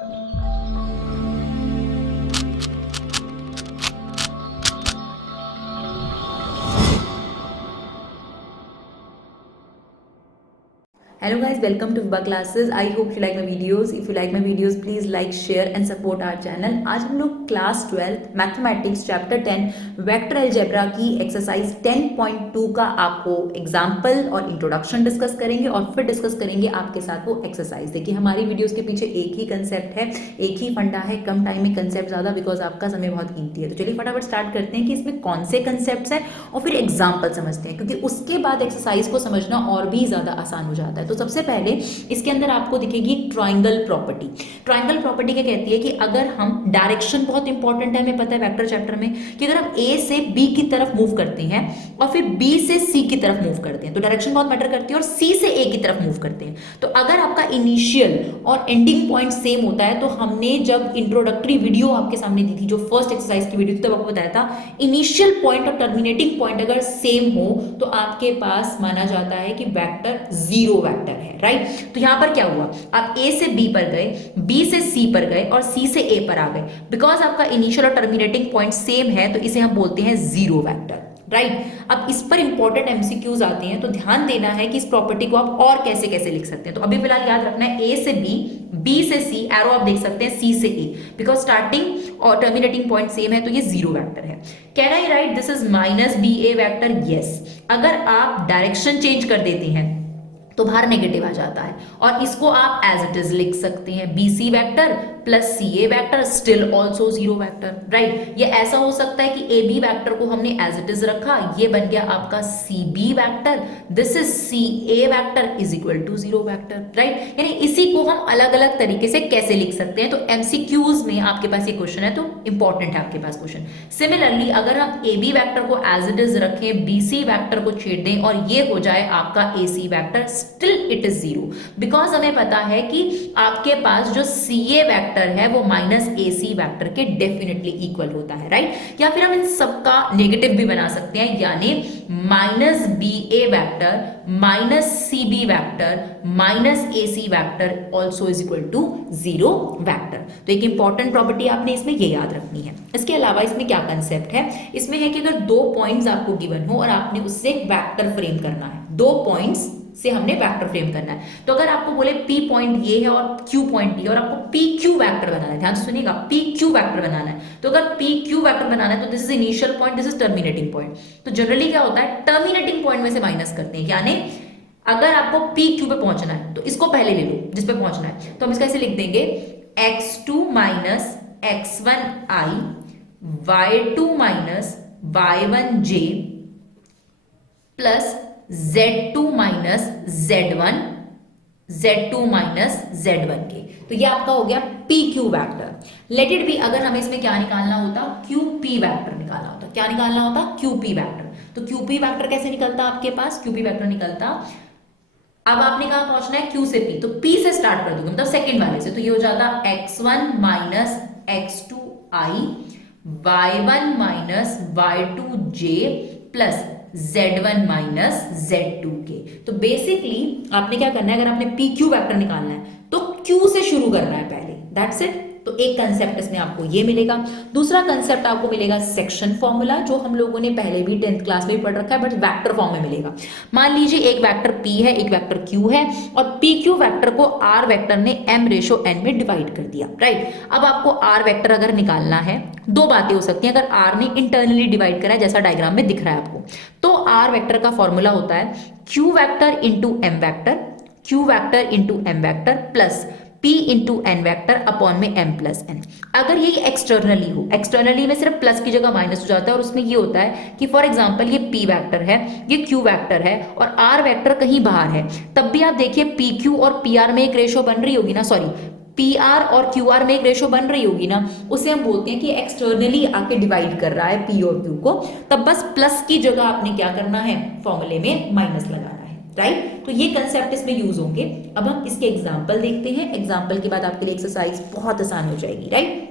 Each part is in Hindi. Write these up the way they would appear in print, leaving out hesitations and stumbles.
Hello guys, welcome to Viva classes. I hope you like my videos. If you like my videos, please like, share and support our channel. आज हम लोग class 12 mathematics chapter 10 vector algebra की एक्सरसाइज 10.2 का आपको एग्जाम्पल और इंट्रोडक्शन डिस्कस करेंगे और फिर डिस्कस करेंगे आपके साथ वो एक्सरसाइज। देखिए हमारी वीडियोस के पीछे एक ही कंसेप्ट है, एक ही फंडा है, कम टाइम में कंसेप्ट ज़्यादा, बिकॉज आपका समय बहुत कीमती है। तो चलिए फटाफट स्टार्ट करते हैं कि इसमें कौन से कंसेप्ट हैं और फिर एग्जाम्पल समझते हैं, क्योंकि उसके बाद एक्सरसाइज को समझना और भी ज़्यादा आसान हो जाता है। तो सबसे पहले इसके अंदर आपको दिखेगी ट्रायंगल प्रॉपर्टी। ट्रायंगल प्रॉपर्टी क्या कहती है कि अगर हम डायरेक्शन, बहुत इंपॉर्टेंट है, हमें पता है वेक्टर चैप्टर में कि अगर हम ए से बी की तरफ मूव करते हैं और फिर बी से सी की तरफ मूव करते हैं तो डायरेक्शन बहुत मैटर करती है, और सी से ए की तरफ मूव करते हैं तो अगर आपका इनिशियल और एंडिंग पॉइंट सेम होता है, तो हमने जब इंट्रोडक्टरी वीडियो आपके सामने दी थी, जो फर्स्ट एक्सरसाइज की वीडियो थी, तब आपको बताया था इनिशियल पॉइंट और टर्मिनेटिंग पॉइंट अगर सेम हो तो आपके पास माना जाता है कि वेक्टर जीरो वेक्टर है, राइट। तो यहां पर क्या हुआ, आप ए से बी पर गए, बी से सी पर गए और सी से ए पर आ गए। बिकॉज आपका इनिशियल और टर्मिनेटिंग पॉइंट सेम है तो इसे हम बोलते हैं जीरो वेक्टर, राइट। अब इस पर इंपॉर्टेंट एमसीक्यूज आते हैं, तो ध्यान देना है कि इस प्रॉपर्टी को आप और कैसे कैसे लिख सकते हैं। तो अभी फिलहाल याद रखना है ए से बी, बी से सी, एरो आप देख सकते हैं सी से ए, बिकॉज स्टार्टिंग और टर्मिनेटिंग पॉइंट सेम है तो ये जीरो वेक्टर है। Can I write this is minus b a vector? Yes. अगर आप डायरेक्शन चेंज कर देते हैं तो बाहर नेगेटिव आ जाता है, और इसको आप एज इट इज लिख सकते हैं B C vector plus C ए vector still also zero vector, right. ये ऐसा हो सकता है कि ए बी वैक्टर को हमने एज इट इज रखा, ये बन गया आपका c b vector, this is c A vector is equal to zero vector, right. यानी इसी को हम अलग अलग तरीके से कैसे लिख सकते हैं। तो एमसीक्यूज में आपके पास ये क्वेश्चन है तो इंपॉर्टेंट है आपके पास क्वेश्चन। सिमिलरली अगर हम ए बी वैक्टर को एज इट इज रखें, बी सी वैक्टर को छेड़ दें और ये हो जाए आपका A C vector, still it is zero, because हमें पता है कि आपके पास जो सी ए वैक्टर है वो माइनस ए सी वैक्टर के डेफिनेटली इक्वल होता है, राइट। या फिर हम इन सबका नेगेटिव भी बना सकते हैं, यानी minus b a vector minus c b vector minus a C vector also is equal to zero vector. तो एक इंपॉर्टेंट प्रॉपर्टी आपने इसमें ये याद रखनी है। इसके अलावा इसमें क्या कंसेप्ट है, इसमें है कि अगर दो पॉइंट्स आपको गिवन हो और आपने उससे एक वैक्टर फ्रेम करना है, दो पॉइंट्स से हमने वेक्टर फ्रेम करना है, तो अगर आपको बोले P पॉइंट ये है और Q पॉइंट ये और आपको PQ वेक्टर बनाना है, ध्यान से सुनिएगा, PQ वेक्टर बनाना है, तो अगर PQ वेक्टर बनाना है तो this is initial point, this is terminating point. तो जनरली क्या होता है, टर्मिनेटिंग पॉइंट में से माइनस करते हैं, यानी अगर आपको PQ पे पहुंचना है तो इसको पहले ले लो जिस पे पहुंचना है, तो हम इसका ऐसे लिख देंगे x2 minus x1i y2 minus y1j plus Z2 minus Z2 minus Z1k। तो ये आपका हो गया PQ vector. Let it be, अगर हमें इसमें क्या निकालना होता, QP वैक्टर निकालना होता। क्या निकालना होता, QP वैक्टर। तो QP वैक्टर कैसे निकलता आपके पास, QP वैक्टर निकलता, अब आपने कहा पहुंचना है Q से P, तो P से स्टार्ट कर दोगे, मतलब सेकेंड वाले से, तो ये हो जाता x1 minus x2i y1 minus y2j plus Z1 minus Z2k। तो बेसिकली आपने क्या करना है, अगर आपने PQ वेक्टर निकालना है तो Q से शुरू करना है पहले, दैट्स इट। तो एक कंसेप्ट इसमें आपको ये मिलेगा। दूसरा कंसेप्ट आपको मिलेगा सेक्शन फॉर्मूला, जो हम लोगों ने पहले भी 10th क्लास में भी पढ़ रखा है, बट वेक्टर फॉर्म में मिलेगा। मान लीजिए एक वेक्टर P है, एक वेक्टर Q है, और PQ वेक्टर को R वेक्टर ने m/n में डिवाइड कर दिया, राइट। अब आपको R वेक्टर अगर निकालना है, दो बातें हो सकती हैं। अगर R ने इंटरनली डिवाइड करा है, जैसा डायग्राम में दिख रहा है आपको, तो R वेक्टर का फॉर्मूला होता है Q vector into M vector, Q vector into M vector plus P into n vector upon में m प्लस n। अगर ये एक्सटर्नली हो, एक्सटर्नली में सिर्फ प्लस की जगह माइनस हो जाता है, और उसमें ये होता है कि फॉर एग्जांपल ये P वैक्टर है, ये Q वैक्टर है और R वैक्टर कहीं बाहर है, तब भी आप देखिए PQ और PR में एक रेशो बन रही होगी ना, सॉरी PR और QR में एक रेशो बन रही होगी ना, उसे हम बोलते हैं कि एक्सटर्नली आके डिवाइड कर रहा है P और Q को। तब बस प्लस की जगह आपने क्या करना है, फॉर्मूले में माइनस लगाना है, राइट। तो ये कंसेप्ट इसमें यूज होंगे। अब हम इसके एग्जांपल देखते हैं, एग्जांपल के बाद आपके लिए एक्सरसाइज बहुत आसान हो जाएगी, राइट।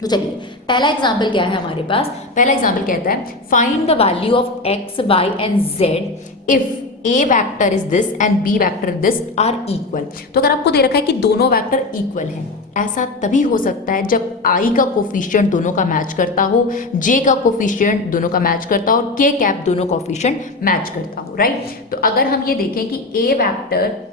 तो चलिए पहला एग्जांपल क्या है हमारे पास, पहला एग्जांपल कहता है find the value of x, y and z if A vector is this and B vector this are equal. तो अगर आपको दे रखा है कि दोनों वैक्टर इक्वल हैं, ऐसा तभी हो सकता है जब i का कोफिशिएंट दोनों का मैच करता हो, j का कोफिशिएंट दोनों का मैच करता हो और k कैप दोनों कोफिशिएंट मैच करता हो, राइट। तो अगर हम ये देखें कि a vector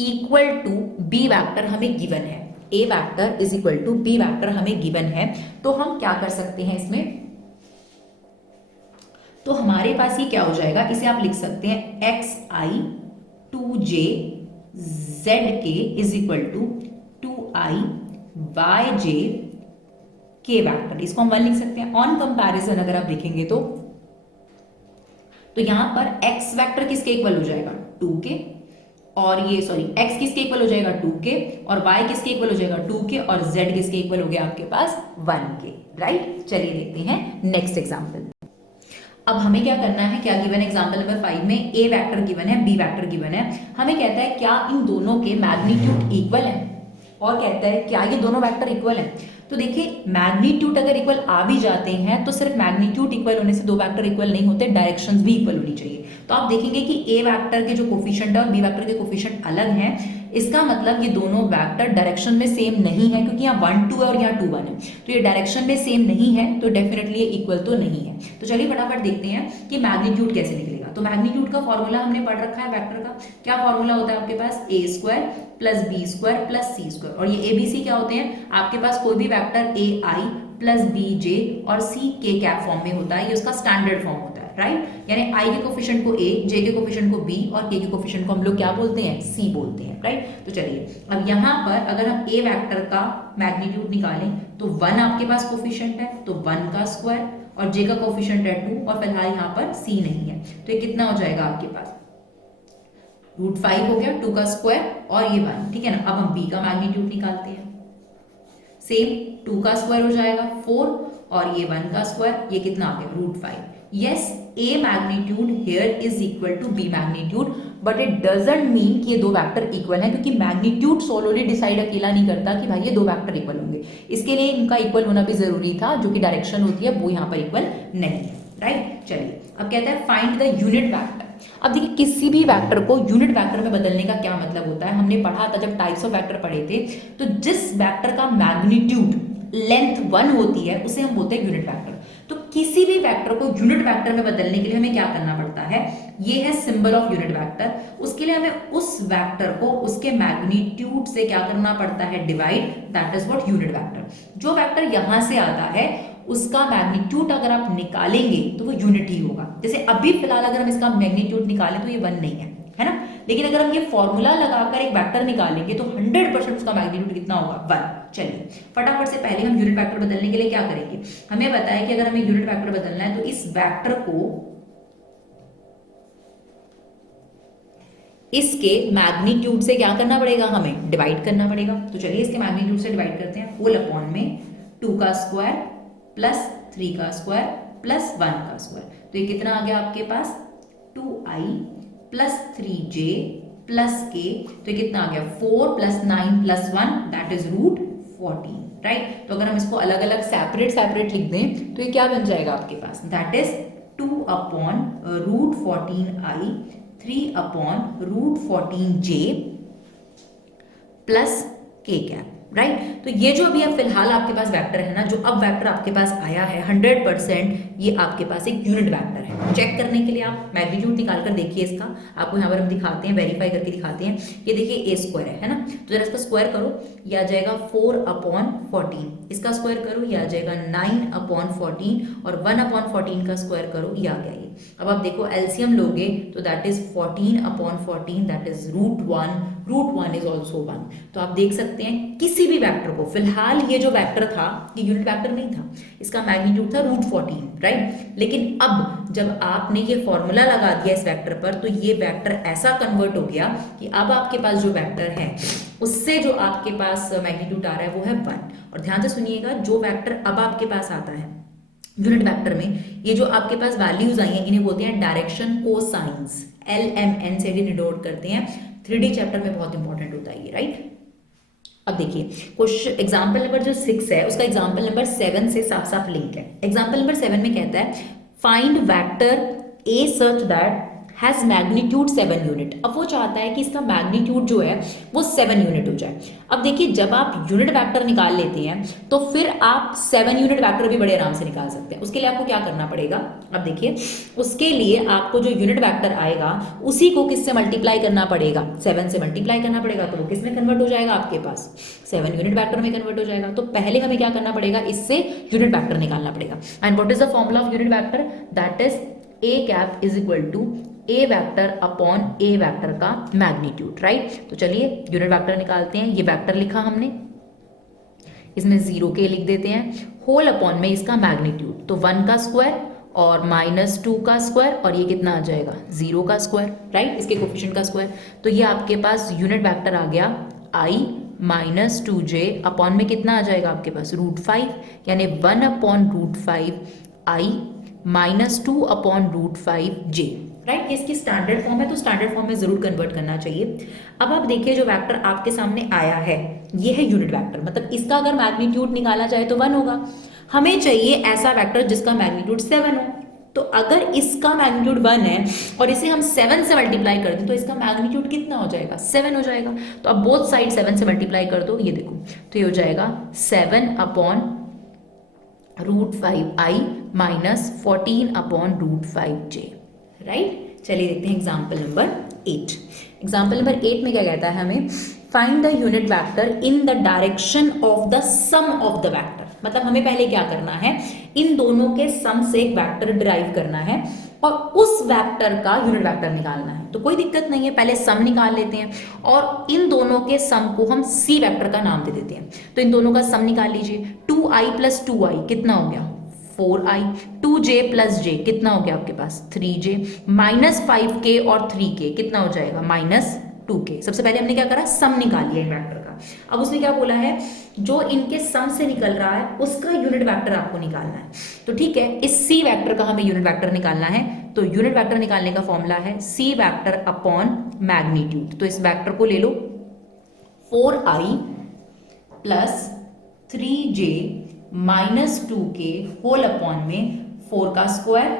equal to b vector हमें गिवन है, a vector is equal to b vector हमें गिवन है, तो हम क्या कर सकते हैं इसमें, तो हमारे पास ये क्या हो जाएगा, इसे आप लिख सकते हैं xi 2j zk is equal to 2i yj k vector, इसको हम 1 लिख सकते हैं। ऑन कंपैरिजन अगर आप देखेंगे तो यहां पर x वेक्टर किसके इक्वल हो जाएगा 2k, और ये सॉरी x किसके इक्वल हो जाएगा 2k, और y किसके इक्वल हो जाएगा 2k, और z किसके इक्वल हो गया आपके पास 1k, राइट। चलिए देखते हैं नेक्स्ट एग्जांपल। अब हमें क्या करना है, क्या गिवन एग्जांपल नंबर 5 में a वेक्टर गिवन है, b वेक्टर गिवन है, हमें कहता है क्या इन दोनों के मैग्नीट्यूड इक्वल है, और कहता है क्या ये दोनों वेक्टर इक्वल हैं। तो देखिए मैग्नीट्यूड अगर इक्वल आ भी जाते हैं तो सिर्फ मैग्नीट्यूड इक्वल होने से दो वेक्टर इक्वल नहीं होते, डायरेक्शंस भी इक्वल होनी चाहिए। तो आप देखेंगे कि ए वेक्टर के जो कोफिशिएंट है और बी वेक्टर के कोफिशिएंट अलग हैं, इसका मतलब ये दोनों वेक्टर डायरेक्शन में सेम नहीं है, क्योंकि यहाँ 1 2 है और यहाँ 2 1 है, तो ये डायरेक्शन में सेम नहीं है, तो डेफिनेटली ये इक्वल तो नहीं है। तो चलिए फटाफट देखते हैं कि मैग्नीट्यूड कैसे निकलेगा। तो मैग्नीट्यूड का फॉर्मूला हमने पढ़ रखा है वेक्टर का, क्या फॉर्मूला होता है आपके पास, A square plus B square plus C square, और ये ए बी सी क्या होते हैं, आपके पास कोई भी vector A I plus B J और सी के कैप फॉर्म में होता है, ये उसका स्टैंडर्ड फॉर्म होता है, राइट। यानी आई के कोफिशिएंट को ए, जे के कोफिशिएंट को बी और के कोफिशिएंट को हम लोग क्या बोलते हैं, सी बोलते हैं, राइट। तो चलिए अब यहाँ पर अगर हम ए वेक्टर का मैग्नीट्यूड निकालें तो 1 आपके पास कोफिशिएंट है, तो 1 का स्क्वायर, और जे का कोफिशिएंट है 2, और फिलहाल यहाँ पर सी नहीं है, तो ये कितना हो जाएगा आपके पास, √5 हो गया, 2 का स्क्वायर और ये 1, ठीक है ना। अब हम b का मैग्नीट्यूड निकालते हैं, सेम 2 का स्क्वायर हो जाएगा 4, और ये 1 का स्क्वायर, ये कितना आ गया √5। Yes, a magnitude here is equal to b magnitude, but it doesn't mean कि ये दो वेक्टर इक्वल हैं, क्योंकि मैग्नीट्यूड सोलोली डिसाइड अकेला नहीं करता कि भाई ये दो वेक्टर इक्वल होंगे, इसके लिए इनका इक्वल होना भी जरूरी था, जो कि डायरेक्शन होती है वो यहाँ पर इक्वल नहीं है, राइट। चलिए अब कहता है फाइंड द यूनिट वेक्टर। अब देखिए किसी भी वेक्टर को यूनिट वेक्टर में बदलने का क्या मतलब होता है, हमने पढ़ा था जब टाइप्स ऑफ वेक्टर पढ़े थे, तो जिस वेक्टर का मैग्नीट्यूड लेंथ 1 होती है उसे हम बोलते हैं यूनिट वेक्टर। तो किसी भी वेक्टर को यूनिट वेक्टर में बदलने के लिए हमें क्या करना पड़ता है, ये है सिंबल ऑफ यूनिट वेक्टर, उसके लिए हमें उस वेक्टर को उसके मैग्नीट्यूड से क्या करना पड़ता है, divide, that is what unit vector. जो वेक्टर यहां से आता है उसका मैग्नीट्यूड अगर आप निकालेंगे तो वो यूनिट ही होगा। जैसे अभी फिलहाल अगर हम इसका मैग्नीट्यूड निकालें तो ये 1 नहीं है ना, लेकिन अगर हम ये फॉर्मूला लगाकर एक वेक्टर निकालेंगे तो 100% उसका मैग्नीट्यूड कितना होगा, 1। चलिए फटाफट से पहले हम यूनिट वेक्टर बदलने के लिए क्या करेंगे, हमें बताया कि अगर हमें यूनिट वेक्टर बदलना है तो इस वेक्टर को इसके मैग्नीट्यूड से क्या करना पड़ेगा, हमें डिवाइड करना पड़ेगा। तो चलिए इसके मैग्नीट्यूड से डिवाइड करते हैं, होल अपॉन में 2 का स्क्वायर प्लस 3 का स्क्वायर प्लस 1 का स्क्वायर, तो ये कितना आ गया आपके पास 2i plus 3j plus k, तो ये कितना आ गया 4 plus 9 plus 1 that is √14, right. तो अगर हम इसको अलग अलग सेपरेट लिख दें तो ये क्या बन जाएगा आपके पास, that is 2 upon √14i 3 upon √14j plus k cap, right. तो ये जो अभी अब फिलहाल आपके पास वेक्टर है ना, जो अब वेक्टर आपके पास आया है 100% ये आपके पास एक यूनिट वेक्टर है। चेक करने के लिए आप मैग्नीट्यूड निकाल कर देखिए इसका, आपको यहाँ पर हम दिखाते हैं, वेरीफाई करके दिखाते हैं। ये देखिए ए स्क्वायर है ना, तो जरा इसका स्क्वायर करो, ये आ जाएगा 4 अपॉन 14, इसका स्क्वायर करो ये आ जाएगा 9 अपॉन 14, और 1 अपॉन 14 का स्क्वायर करो ये आ गया ये। अब आप देखो एलसीएम लोगे तो that is 14 upon 14 that is √1 is also 1। तो आप देख सकते हैं किसी भी वेक्टर को, फिलहाल ये जो वेक्टर था ये यूनिट वेक्टर नहीं था, इसका मैग्नीट्यूड था √14, राइट। लेकिन अब जब आपने ये फॉर्मूला लगा दिया इस वेक्टर पर तो ये वेक्टर ऐसा कन्वर्ट हो गया कि अब आपके पास जो वेक्टर है उससे जो आपके पास मैग्नीट्यूड आ रहा है वो है 1। और ध्यान से सुनिएगा, जो वेक्टर अब आपके पास आता है यूनिट वेक्टर में, ये जो आपके पास वैल्यूज आई हैं इन्हें बोलते हैं डायरेक्शन कोसाइंस, LMN से भी डिनोट करते हैं। 3D चैप्टर में बहुत इंपॉर्टेंट होता है ये, राइट। अब देखिए क्वेश्चन एग्जांपल नंबर जो 6 है उसका एग्जांपल नंबर 7 से साफ साफ लिंक है। एग्जांपल नंबर 7 में कहता है find vector A such that has magnitude 7 unit. अब वो चाहता है कि इसका मैग्नीट्यूड जो है वो 7 यूनिट हो जाए। अब देखिए जब आप यूनिट वेक्टर निकाल लेते हैं तो फिर आप 7 यूनिट वेक्टर भी बड़े आराम से निकाल सकते हैं। उसके लिए आपको क्या करना पड़ेगा, अब देखिए उसके लिए आपको जो यूनिट वेक्टर आएगा उसी को किससे मल्टीप्लाई करना पड़ेगा, 7 से मल्टीप्लाई करना पड़ेगा, तो वो किस में कन्वर्ट हो जाएगा, आपके पास 7 यूनिट वेक्टर में कन्वर्ट हो जाएगा। तो पहले हमें क्या करना पड़ेगा, इससे यूनिट वेक्टर निकालना पड़ेगा। And what is the formula of unit vector, that is a cap is equal to a vector upon a vector का मैग्नीट्यूड, राइट। तो चलिए यूनिट वेक्टर निकालते हैं। ये वेक्टर लिखा हमने, इसमें 0 के लिख देते हैं, होल अपॉन में इसका मैग्नीट्यूड, तो 1 का स्क्वायर और -2 का स्क्वायर, और ये कितना आ जाएगा 0 का स्क्वायर, राइट, इसके कोफिशिएंट का स्क्वायर। तो ये आपके पास यूनिट वेक्टर आ गया i -2j अपॉन में कितना आ जाएगा आपके पास √5, यानी 1 upon √5 i -2 upon √5j, right. ये इसकी स्टैंडर्ड फॉर्म है, तो स्टैंडर्ड फॉर्म में जरूर कन्वर्ट करना चाहिए। अब आप देखिए जो वेक्टर आपके सामने आया है ये है यूनिट वेक्टर, मतलब इसका अगर मैग्नीट्यूड निकाला जाए तो 1 होगा। हमें चाहिए ऐसा वेक्टर जिसका मैग्नीट्यूड 7 हो। तो अगर इसका मैग्नीट्यूड 1 है और इसे हम 7 से मल्टीप्लाई कर दें तो इसका मैग्नीट्यूड कितना हो जाएगा, 7 हो जाएगा। तो अब बोथ साइड 7 से मल्टीप्लाई कर दो, ये देखो, तो ये हो जाएगा 7 upon √5i -14 upon √5j, right. चलिए देखते हैं एग्जाम्पल नंबर 8। एग्जाम्पल नंबर 8 में क्या कहता है हमें, find the unit vector in the direction of the sum of the vector. मतलब हमें पहले क्या करना है, इन दोनों के सम से एक वेक्टर डिराइव करना है और उस वेक्टर का यूनिट वेक्टर निकालना है। तो कोई दिक्कत नहीं है, पहले सम निकाल लेते हैं और इन दोनों के सम को हम सी वेक्टर का नाम दे देते हैं। तो इन दोनों का सम निकाल लीजिए, 2i + 2i कितना हो गया 4i, 2j + j कितना हो गया आपके पास 3j, -5k और 3k कितना हो जाएगा -2k। सबसे पहले हमने क्या करा, सम निकाल लिया वेक्टर का। अब उसने क्या बोला है, जो इनके सम से निकल रहा है उसका यूनिट वेक्टर आपको निकालना है। तो ठीक है, इस सी वेक्टर का हमें यूनिट वेक्टर निकालना है। तो यूनिट वेक्टर निकालने का फॉर्मूला है सी वेक्टर अपॉन मैग्नीट्यूड। तो इस वेक्टर को ले लो 4i + 3j -2k whole upon में 4 का स्क्वायर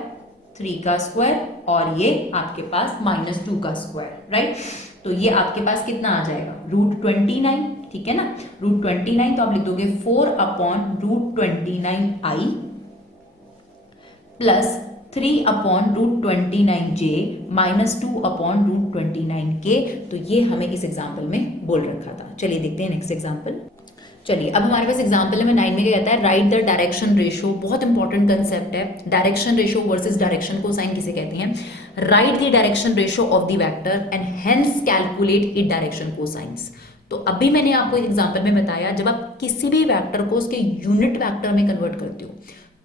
3 का स्क्वायर और ये आपके पास -2 का स्क्वायर, राइट। तो ये आपके पास कितना आ जाएगा √29, ठीक है ना, √29। तो आप लिख दोगे 4 upon √29i + 3 upon √29j -2 upon √29k। तो ये हमें इस एग्जाम्पल में बोल रखा था। चलिए देखते हैं नेक्स्ट एग्जाम्पल। चलिए अब हमारे पास एग्जाम्पल नंबर 9 में क्या कहता है, राइट द डायरेक्शन रेशो। बहुत इंपॉर्टेंट कंसेप्ट है, direction ratio versus direction cosine किसे कहते हैं। Right the direction ratio of the vector and hence calculate it direction cosines. तो अभी मैंने आपको एक एग्जाम्पल में बताया, जब आप किसी भी वेक्टर को उसके यूनिट वेक्टर में कन्वर्ट करते हो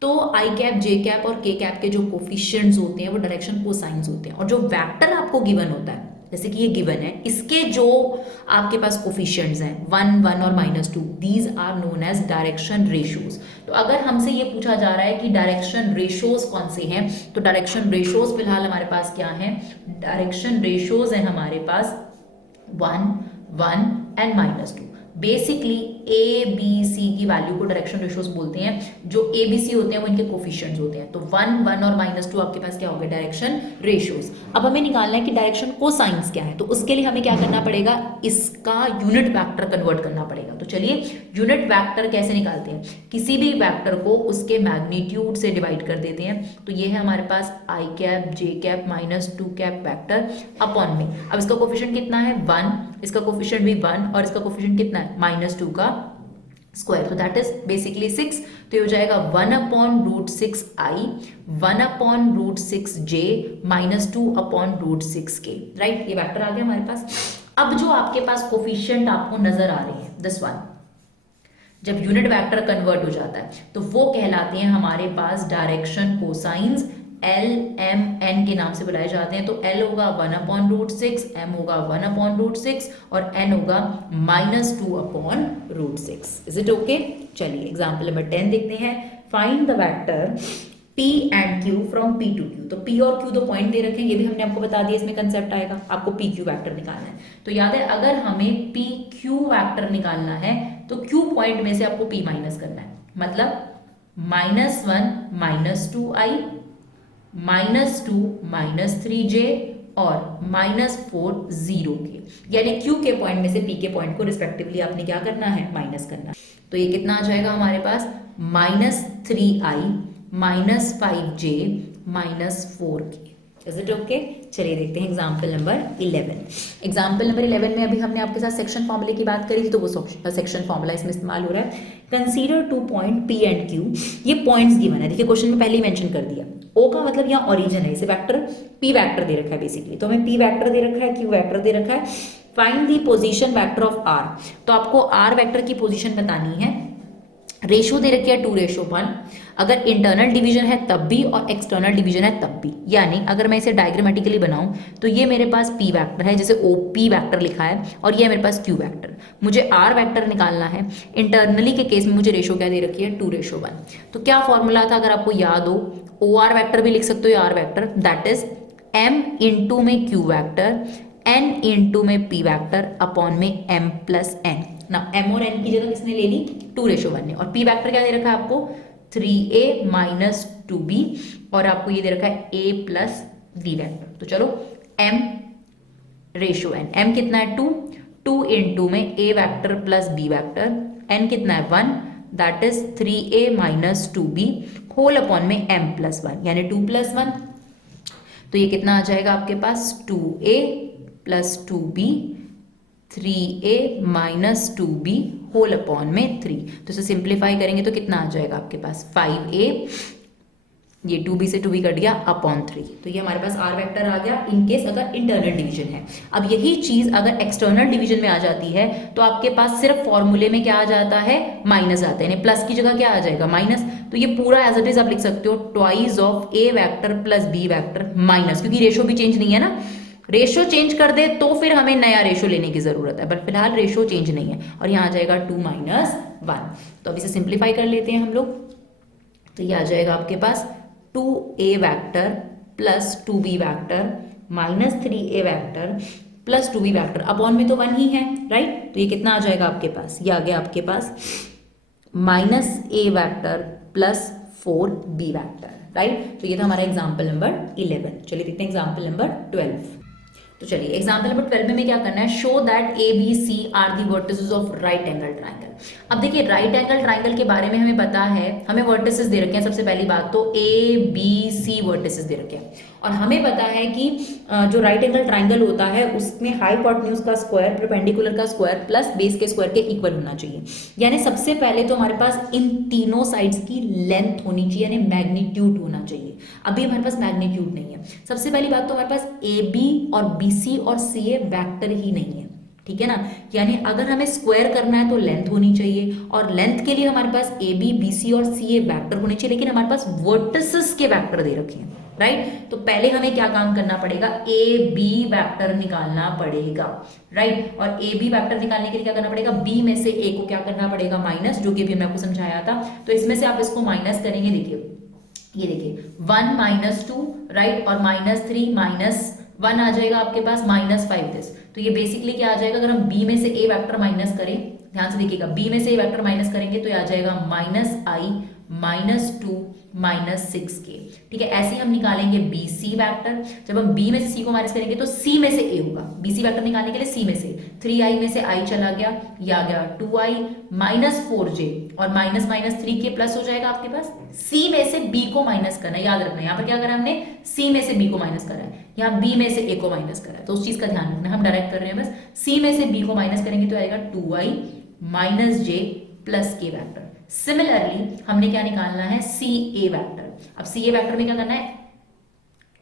तो आई कैप जे कैप और के कैप के जो कोफिशिएंट्स होते हैं वो डायरेक्शन कोसाइंस होते हैं। और जो वेक्टर आपको गिवन होता है, जैसे कि ये गिवन है, इसके जो आपके पास कोफिशिएंट्स हैं 1, 1 और -2, these are known as direction ratios. तो अगर हमसे ये पूछा जा रहा है कि डायरेक्शन रेशोज कौन से हैं, तो डायरेक्शन रेशोज फिलहाल हमारे पास क्या हैं, डायरेक्शन रेशोज हैं हमारे पास 1, 1 एंड -2। बेसिकली ए बी सी की वैल्यू को डायरेक्शन रेशोज बोलते हैं। जो ए बी सी होते हैं वो इनके कोफिशिएंट्स होते हैं। तो 1, 1 और -2 आपके पास क्या हो गया, डायरेक्शन रेशोज। अब हमें निकालना है कि डायरेक्शन कोसाइंस क्या है। तो उसके लिए हमें क्या करना पड़ेगा, इसका यूनिट वेक्टर कन्वर्ट करना पड़ेगा। तो चलिए यूनिट वेक्टर कैसे निकालते हैं, किसी भी वेक्टर को उसके मैग्नीट्यूड से डिवाइड कर देते हैं। तो ये है हमारे पास आई कैप जे कैप -2 कैप वेक्टर अपॉन में। अब इसका कोफिशिएंट कितना है 1, इसका कोफिशिएंट भी 1 और इसका कोफिशिएंट कितना है -2 का स्क्वायर। तो दैट इज बेसिकली 6। तो ये हो जाएगा 1 upon √6i 1 upon √6j -2 upon √6k, right. ये वेक्टर आ गया हमारे पास। अब जो आपके पास कोफिशिएंट आपको नजर आ रहे हैं दिस वन, जब यूनिट वेक्टर कन्वर्ट हो जाता है तो वो कहलाते हैं हमारे पास direction cosines. L M N के नाम से बुलाए जाते हैं। तो L होगा 1 अपॉन √6, M होगा 1 अपॉन √6 और N होगा -2 अपॉन √6। Is it okay. चलिए एग्जाम्पल नंबर 10 देखते हैं। Find the vector P and Q from P to Q। तो P और Q दो पॉइंट दे रखे हैं, ये भी हमने आपको बता दिया, इसमें कंसेप्ट आएगा। आपको P Q वेक्टर निकालना है। तो याद है, अगर हमें P Q वेक्टर निकालना है तो Q पॉइंट में से आपको P माइनस करना है। मतलब -1 -2i -2 -3j और -4 0 के, यानी Q के पॉइंट में से P के पॉइंट को रिस्पेक्टिवली आपने क्या करना है, माइनस करना है। तो ये कितना आ जाएगा हमारे पास, -3i -5j -4k। Is it okay? चलिए देखते हैं एग्जाम्पल नंबर 11। एग्जाम्पल नंबर 11 में अभी हमने आपके साथ सेक्शन फॉर्मूले की बात करी थी, तो वो सेक्शन फॉर्मूला इसमें इस्तेमाल हो रहा है। Consider 2 point P and Q। ये पॉइंट्स गिवन है, देखिए क्वेश्चन में पहले ही मेंशन कर दिया। O का मतलब यहाँ ओरिजिन है, इसे वेक्टर P वेक्टर दे रखा है बेसिकली, तो हमें P वेक्टर दे रखा है, Q वेक्टर दे रखा है। Find the position vector of R, तो आपको R वेक्टर की पोजीशन बतानी है। रेशो दे रखी है 2:1, अगर इंटरनल डिवीजन है तब भी और एक्सटर्नल डिवीजन है तब भी। यानी अगर मैं इसे डायग्रामेटिकली बनाऊं तो ये मेरे पास P वेक्टर है, जैसे OP वेक्टर लिखा है, और ये मेरे पास Q वेक्टर। मुझे R वेक्टर निकालना है। इंटरनली के केस में मुझे रेशो क्या दे रखी है, 2:1। तो क्या फॉर्मूला था, अगर आपको याद हो, OR वेक्टर भी लिख सकते हो, R vector, that is M into में Q वेक्टर, N इंटू में P वेक्टर अपॉन में M प्लस N। ना M और N की जगह किसने ले ली, 2:1 ने। और P वेक्टर क्या दे रखा है आपको, 3a माइनस 2b, और आपको ये दे रखा है a प्लस b वेक्टर। तो चलो m रेशो n, m कितना है 2 इंटू में a vector plus b vector, n कितना है 1, that is 3a minus 2b whole upon में m प्लस 1, यानी 2 प्लस 1। तो ये कितना आ जाएगा आपके पास, 2a plus 2b, 3a minus 2b whole upon में 3। तो इसे सिंप्लीफाई करेंगे तो कितना आ जाएगा आपके पास, 5a, ये 2b से 2b कट गया, अपॉन 3। तो ये हमारे पास r वेक्टर आ गया इनकेस अगर इंटरनल डिवीजन है। अब यही चीज अगर एक्सटर्नल डिवीजन में आ जाती है तो आपके पास सिर्फ फॉर्मूले में क्या आ जाता है, माइनस आता है, यानी प्लस की जगह क्या आ जाएगा, माइनस। तो ये पूरा एज इट इज आप लिख सकते हो, twice of a vector plus b vector minus, क्योंकि रेशो भी चेंज नहीं है ना। रेशो चेंज कर दे तो फिर हमें नया रेशो लेने की जरूरत है, बट फिलहाल रेशो चेंज नहीं है, और यहाँ आ जाएगा 2 माइनस 1। तो अब इसे सिंप्लीफाई कर लेते हैं हम लोग। तो ये आ जाएगा आपके पास 2a vector plus 2b vector minus 3a vector plus 2b vector, upon में तो 1 ही है, राइट। तो ये कितना आ जाएगा आपके पास, ये आ गया आपके पास minus a vector plus 4b vector, right. तो ये था हमारा एग्जाम्पल नंबर 11। चलिए देखते हैं एग्जाम्पल नंबर 12। तो चलिए एग्जाम्पल नंबर 12 में क्या करना है, show that a b c are the vertices of right angle triangle. अब देखिए राइट एंगल ट्राइंगल के बारे में हमें पता है, हमें वर्टिसेस दे रखे हैं। सबसे पहली बात तो ए बी सी वर्टिसेस दे रखे हैं, और हमें पता है कि जो राइट एंगल ट्राइंगल होता है उसमें हाइपोटेन्यूज का स्क्वायर परपेंडिकुलर का स्क्वायर प्लस बेस के स्क्वायर के इक्वल होना चाहिए। यानी सबसे पहले तो हमारे पास इन तीनों साइड्स की लेंथ होनी चाहिए, यानी मैग्नीट्यूड होना चाहिए। अभी हमारे पास मैग्नीट्यूड नहीं है। सबसे पहली बात तो हमारे पास ए बी और बी सी और सी ए वेक्टर ही नहीं है, ठीक है ना। यानी अगर हमें स्क्वायर करना है तो लेंथ होनी चाहिए, और लेंथ के लिए हमारे पास ए बी बी सी और सी ए वेक्टर होने चाहिए, लेकिन हमारे पास वर्टिसेस के वेक्टर दे रखे हैं, राइट। तो पहले हमें क्या काम करना पड़ेगा, ए बी वेक्टर निकालना पड़ेगा, राइट। और ए बी वेक्टर निकालने के लिए क्या करना पड़ेगा, बी में से ए को क्या करना पड़ेगा, माइनस, जो कि अभी हमने आपको समझाया था। तो इसमें से आप इसको माइनस करेंगे, देखिए ये देखिए 1 माइनस 2, राइट, और माइनस 3 माइनस 1 आ जाएगा आपके पास -5 दिस। तो ये बेसिकली क्या आ जाएगा, अगर हम b में से a वेक्टर माइनस करें, ध्यान से देखिएगा, b में से a वेक्टर माइनस करेंगे तो ये आ जाएगा -i -2 -6k, ठीक है। ऐसे हम निकालेंगे bc वेक्टर। जब हम b में से c को माइनस करेंगे तो c में से a होगा। bc वेक्टर निकालने के लिए c में से 3i में से i चला गया, ये आ गया 2i -4j, और माइनस माइनस 3k प्लस हो जाएगा आपके पास। c में से b को माइनस करना है, याद रखना है, यहाँ पर क्या करा हमने, c में से b को माइनस करा है, यहाँ b में से a को माइनस करा है, तो उस चीज का ध्यान रखना, हम डायरेक्ट कर रहे हैं बस। c में से b को माइनस करेंगे तो आएगा 2i -j plus k vector. Similarly हमने क्या निकालना है, सी ए वेक्टर। अब सी ए वेक्टर में क्या करना है,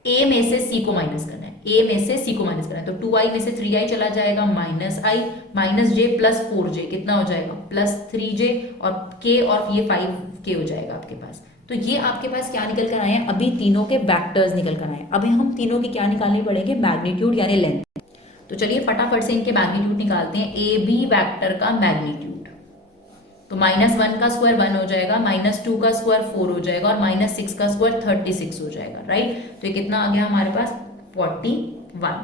ए में से सी को माइनस करना है, ए में से सी को माइनस करना है। तो 2i में से 3i चला जाएगा, -i -j प्लस 4j, कितना हो जाएगा, +3j, और k और ये 5k हो जाएगा आपके पास। तो ये आपके पास क्या निकल कर आए हैं, अभी तीनों के वेक्टर्स निकल कर आए हैं। अभी हम तीनों की क्या निकालने पड़ेंगे, मैग्नीट्यूड यानी लेंथ। तो चलिए फटाफट से इनके मैग्नीट्यूड निकालते हैं। ए बी वेक्टर का मैग्नीट्यूड, तो -1 का स्क्वायर 1 हो जाएगा, -2 का स्क्वायर 4 हो जाएगा, और -6 का स्क्वायर 36 हो जाएगा, राइट। तो ये कितना आ गया हमारे पास, 41।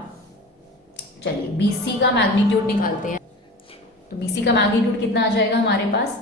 चलिए BC का मैग्नीट्यूड निकालते हैं। तो BC का मैग्नीट्यूड कितना आ जाएगा हमारे पास,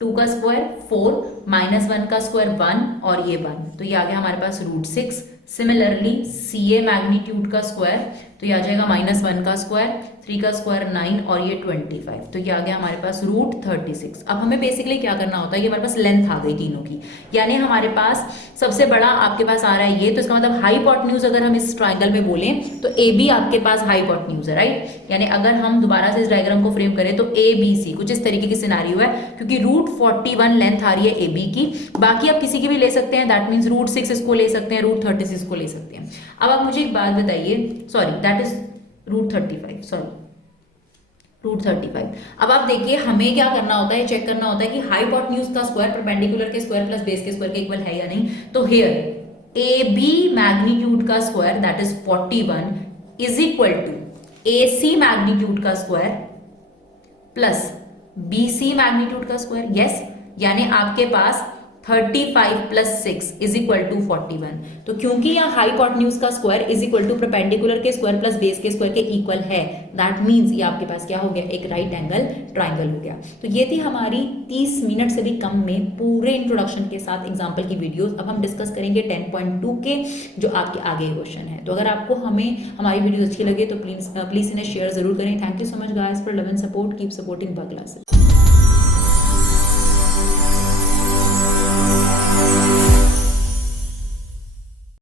2 का स्क्वायर 4 -1 का स्क्वायर 1 और ये 1, तो ये आ गया हमारे पास √6, सिमिलरली CA मैग्नीट्यूड का स्क्वायर, तो ये आ जाएगा -1 का स्क्वायर, 3 का स्क्वायर 9 और ये 25, तो ये आ गया हमारे पास √36। अब हमें बेसिकली क्या करना होता है, ये हमारे पास लेंथ आ गई तीनों की, यानी हमारे पास सबसे बड़ा आपके पास आ रहा है ये, तो इसका मतलब हाइपोटेन्यूज अगर हम इस ट्राइंगल में बोलें तो AB आपके पास हाइपोटेन्यूज है, राइट। यानी अगर हम दोबारा से इस डायग्राम को फ्रेम करें तो ABC कुछ इस तरीके की सिनारियो है, क्योंकि √41 लेंथ आ रही है AB की, बाकी आप किसी की भी ले सकते हैं, दैट मीन्स √6 इसको ले सकते हैं, √36 को ले सकते हैं। अब आप मुझे एक बात बताइए, सॉरी दैट इज √35, सॉरी √35। अब आप देखिए हमें क्या करना होता है, चेक करना होता है कि हाइपोटेन्यूज का स्क्वायर परपेंडिकुलर के स्क्वायर प्लस बेस के स्क्वायर के इक्वल है या नहीं। तो हियर AB मैग्नीट्यूड का square that is 41 is equal to AC magnitude का स्क्वायर प्लस BC मैग्नीट्यूड का स्क्वायर, यस, यानी आपके पास 35 प्लस 6 इज इक्वल टू 41। तो क्योंकि यहाँ हाइपोटेन्यूज का square is equal to perpendicular के स्क्वायर प्लस बेस के स्क्वायर के इक्वल है, दैट मींस ये आपके पास क्या हो गया, एक राइट एंगल ट्राइंगल हो गया। तो ये थी हमारी 30 मिनट से भी कम में पूरे इंट्रोडक्शन के साथ एग्जाम्पल की वीडियोस। अब हम डिस्कस करेंगे 10.2 के जो आपके आगे क्वेश्चन है। तो अगर आपको हमारी वीडियो अच्छी लगे तो प्लीज इन्हें शेयर जरूर करें। Thank you so much guys for love and support, keep supporting bug classes.